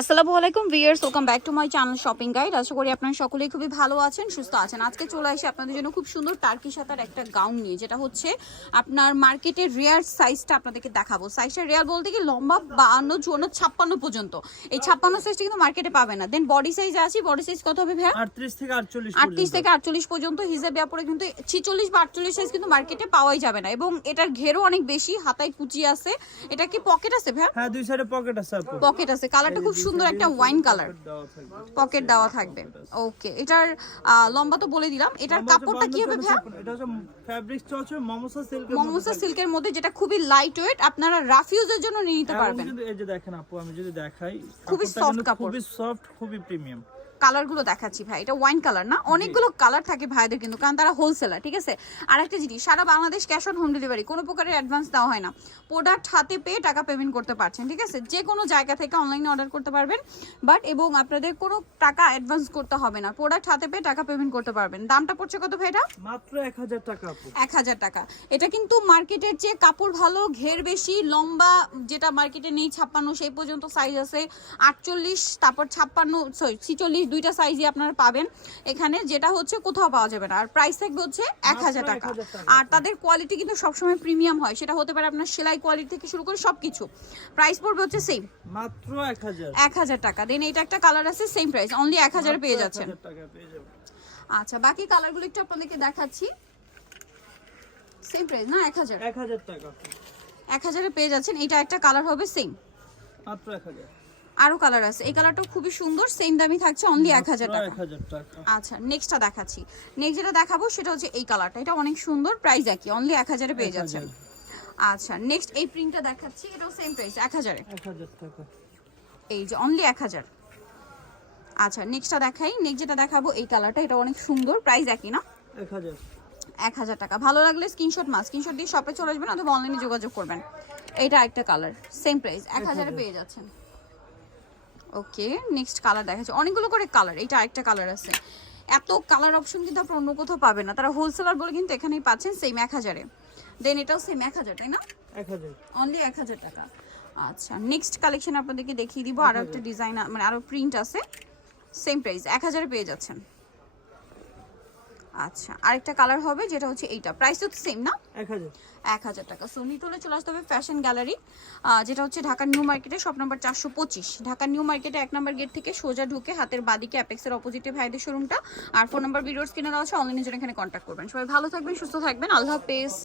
আসসালামু আলাইকুম viewers, welcome back to my channel shopping guide. আশা করি আপনারা সকলেই খুবই ভালো আছেন, সুস্থ আছেন। আজকে চলে আসি আপনাদের জন্য খুব সুন্দর টার্কি সাতার একটা গাউন নিয়ে, যেটা হচ্ছে আপনার মার্কেটের রিয়ার সাইজটা আপনাদেরকে দেখাবো। সাইজটা রিয়ার বলতে কি লম্বা 52, 54, 56 পর্যন্ত। এই 56 সাইজটা কিন্তু মার্কেটে পাবে না। দেন বডি সাইজ আছে, বডি সাইজ কত হবে ভাইয়া? 38 থেকে 48 পর্যন্ত। হিজাব পরে কিন্তু 46 বা 48 সাইজ কিন্তু মার্কেটে পাওয়াই যাবে না। এবং এটার ঘেরও অনেক বেশি, হাতায় কুচি আছে। এটা কি পকেট আছে ভাইয়া? হ্যাঁ, দুই সাইডে পকেট আছে আপু। পকেট আছে, কালারটা খুব সুন্দর একটা ওয়াইন কালার, পকেট দেওয়া থাকবে। ওকে, এটার লম্বা তো বলে দিলাম। এটার কাপড়টা কি হবে ভাই? এটা হচ্ছে ফেব্রিক হচ্ছে মমোসা সিল্কের মধ্যে, যেটা খুবই লাইট ওয়েট। আপনারা রাফ ইউজের জন্য নিয়ে নিতে পারবেন। এই যে দেখেন আপু, আমি যদি দেখাই, খুবই সফট কাপড়, খুবই সফট, খুবই প্রিমিয়াম। কালারগুলো দেখাচ্ছি ভাই। এটা ওয়াইন কালার না, অনেকগুলো কালার থাকে ভাইদের কিন্তু, কারণ তারা হোলসেলার। ঠিক আছে, আর একটা জিনিস, সারা Bangladesh cash on home delivery, কোনো প্রকারের অ্যাডভান্স দেওয়া হয় না। প্রোডাক্ট হাতে পেয়ে টাকা পেমেন্ট করতে পারছেন। ঠিক আছে, যে কোনো জায়গা থেকে অনলাইনে অর্ডার করতে পারবেন, বাট এবং আপনাদের কোনো টাকা অ্যাডভান্স করতে হবে না। প্রোডাক্ট হাতে পেয়ে টাকা পেমেন্ট করতে পারবেন। দামটা পড়ছে কত ভাই? এটা মাত্র 1000 টাকা আপু। 1000 টাকা। এটা কিন্তু মার্কেটের চেয়ে কাপড় ভালো, ঘের বেশি, লম্বা যেটা মার্কেটে নেই 56 সেই পর্যন্ত সাইজ আছে। 48, তারপর 46, দুইটা সাইজই আপনারা পাবেন এখানে, যেটা হচ্ছে কোথাও পাওয়া যাবে না। আর প্রাইস থাকবে হচ্ছে 1000 টাকা। আর তাদের কোয়ালিটি কিন্তু সবসময় প্রিমিয়াম হয়, সেটা হতে পারে আপনার সেলাই কোয়ালিটি থেকে শুরু করে সবকিছু। প্রাইস পড়বে হচ্ছে সেম, মাত্র 1000 টাকা। দেন এটা একটা কালার আছে, সেম প্রাইস, অনলি 1000 পেয়ে যাচ্ছেন। আচ্ছা, বাকি কালারগুলো একটু আপনাদেরকে দেখাচ্ছি। সেম প্রাইস না, 1000 টাকা 1000 পেয়ে যাচ্ছেন। এটা একটা কালার হবে সেম, মাত্র 1000। আরো কালার আছে। এই কালারটাও খুবই সুন্দর, সেম দামই থাকছে, অনলি 1000 টাকা। 1000 টাকা। আচ্ছা, নেক্সটটা দেখাচ্ছি। নেক্সট যেটা দেখাবো সেটা হচ্ছে এই কালারটা। এটা অনেক সুন্দর, প্রাইস একই, অনলি 1000 পেয়ে যাচ্ছেন। আচ্ছা, নেক্সট এই প্রিন্টটা দেখাচ্ছি, এটাও সেম প্রাইস, 1000 টাকা। এই যে অনলি 1000। আচ্ছা, নেক্সটটা দেখাই। নেক্সট যেটা দেখাবো এই কালারটা, এটা অনেক সুন্দর, প্রাইস একই না, 1000 টাকা। ভালো লাগলে স্ক্রিনশট দিয়ে শপে চলে আসবেন অথবা অনলাইনে যোগাযোগ করবেন। এইটা একটা কালার, সেম প্রাইস, 1000 পেয়ে যাচ্ছেন। ওকে, নেক্সট কালার দেখাচ্ছি, অনেকগুলো করে কালার। এইটা আরেকটা কালার আছে। এত কালার অপশন কিন্তু আপনারা অন্য কোথাও পাবেন না, তারা হোলসেলার বলে কিন্তু এখানেই পাচ্ছেন সেম 1000-এ। দেন এটাও সেম 1000, তাই না? 1000, অনলি 1000 টাকা। আচ্ছা, নেক্সট কালেকশন আপনাদেরকে দেখিয়ে দিব। আরো একটা ডিজাইন, মানে আরো প্রিন্ট আছে, সেম প্রাইস, 1000-এ পেয়ে যাচ্ছেন। আচ্ছা, আরেকটা কালার হবে যেটা হচ্ছে এইটা, প্রাইস তো সেম না, 1000 টাকা। সো নিতলে চলে আসতে হবে ফ্যাশন গ্যালারি, যেটা হচ্ছে ঢাকা নিউ মার্কেটে, শপ নাম্বার 425। ঢাকা নিউ মার্কেটে 1 নম্বর গেট থেকে সোজা ঢুকে হাতের বাদিকে অ্যাপেক্সের অপোজিটে ভাইদের শোরুমটা। আর ফোন নাম্বার ভিডিওস কিনে দেওয়া আছে, অনলাইনে জন্য এখানে কন্ট্যাক্ট করবেন। সবাই ভালো থাকবেন, সুস্থ থাকবেন, আল্লাহ হাফেজ।